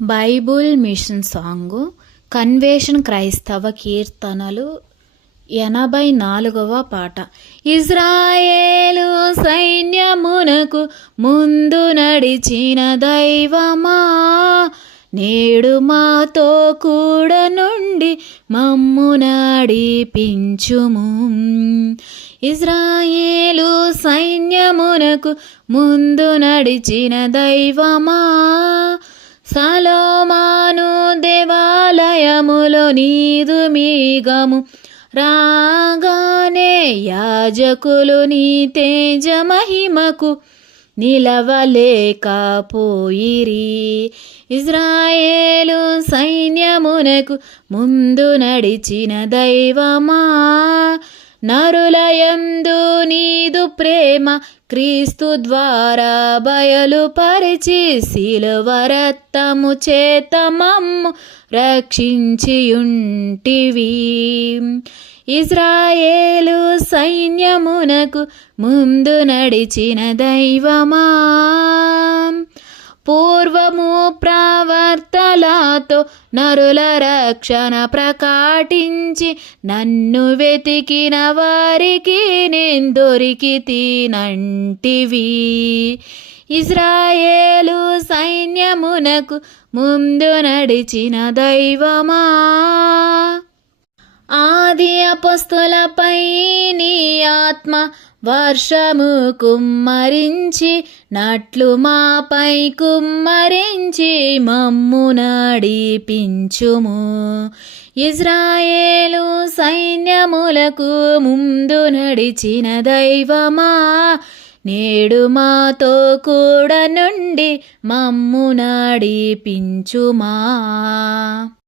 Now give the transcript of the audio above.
Bible machine song కన్వేషన్ క్రైస్తవ కీర్తనలు 84వ పాట. ఇజ్రాయేలు సైన్యమునకు ముందు నడిచిన దైవమా, నేడు మాతో కూడా నుండి మమ్ము నడిపించుము. ఇజ్రాయేలు సైన్యమునకు ముందు నడిచిన దైవమా, సలోమాను దేవాలయములో నీదు మీగము రాగానే యాజకులు నీ తేజ మహిమకు నిలవలేకపోయిరి. ఇజ్రాయేలు సైన్యమునకు ముందు నడిచిన దైవమా, నరులయందు నీదు ప్రేమ క్రీస్తు ద్వారా బయలుపరిచి శిలువ రక్తము చేత మమ్ము రక్షించియుంటివి. ఇజ్రాయేలు సైన్యమునకు ముందు నడిచిన దైవమా, పూర్వము ప్రవర్తలతో నరుల రక్షణ ప్రకటించి నన్ను వెతికిన వారికి నేను దొరికి తినంటివి. ఇజ్రాయేలు సైన్యమునకు ముందు నడిచిన దైవమా, ఆది అపొస్తలులపై నీ ఆత్మ వర్షము కుమ్మరించి నట్లు మాపై కుమ్మరించి మమ్ము నడిపించుము. ఇజ్రాయేలు సైన్యములకు ముందు నడిచిన దైవమా, నేడు మాతో కూడా నుండి మమ్ము నడిపించుమా.